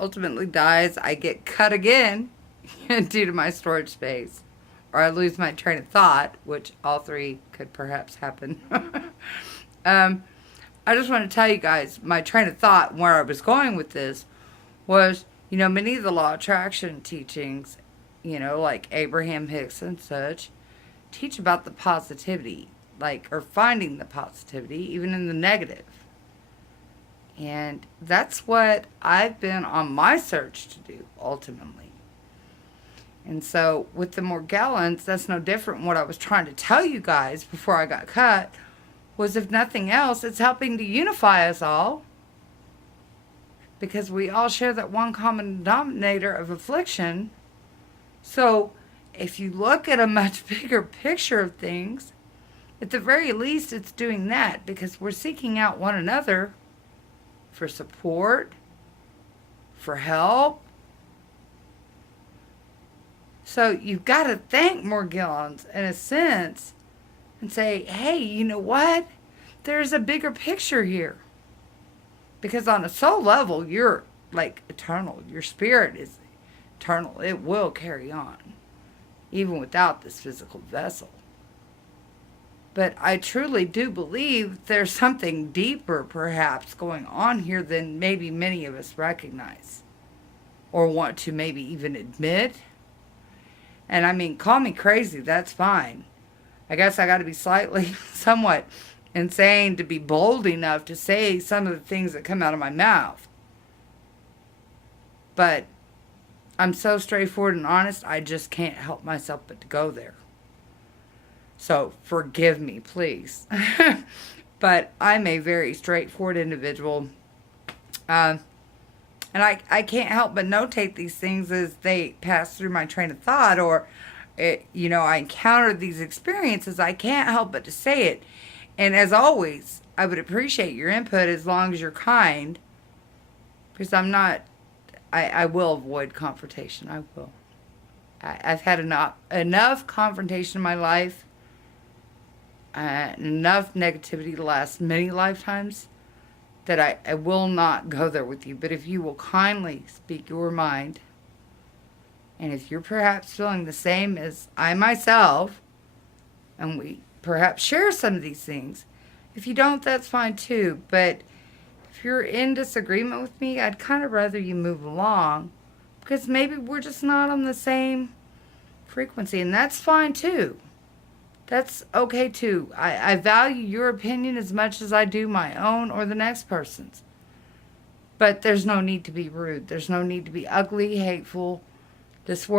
ultimately dies, I get cut again due to my storage space, or I lose my train of thought, which all three could perhaps happen. I just want to tell you guys my train of thought and where I was going with this was, many of the law of attraction teachings, like Abraham Hicks and such, teach about the positivity, or finding the positivity, even in the negative. And that's what I've been on my search to do, ultimately. And so with the Morgellons, that's no different. What I was trying to tell you guys before I got cut was, if nothing else, it's helping to unify us all. Because we all share that one common denominator of affliction. So if you look at a much bigger picture of things, at the very least it's doing that, because we're seeking out one another for support, for help. So you've got to thank Morgellons in a sense and say, hey, you know what? There's a bigger picture here. Because on a soul level, you're eternal. Your spirit is eternal. It will carry on, even without this physical vessel. But I truly do believe there's something deeper, perhaps, going on here than maybe many of us recognize or want to maybe even admit. And I mean, call me crazy, that's fine. I guess I got to be somewhat insane to be bold enough to say some of the things that come out of my mouth. But I'm so straightforward and honest, I just can't help myself but to go there. So forgive me, please. But I'm a very straightforward individual. And I can't help but notate these things as they pass through my train of thought, or, I encounter these experiences. I can't help but to say it. And as always, I would appreciate your input as long as you're kind. Because I will avoid confrontation. I will. I've had enough confrontation in my life. Enough negativity to last many lifetimes that I will not go there with you. But if you will kindly speak your mind, and if you're perhaps feeling the same as I myself, and we perhaps share some of these things, if you don't, that's fine too. But if you're in disagreement with me, I'd kind of rather you move along, because maybe we're just not on the same frequency, and that's fine too. That's okay too. I value your opinion as much as I do my own or the next person's. But there's no need to be rude. There's no need to be ugly, hateful. This world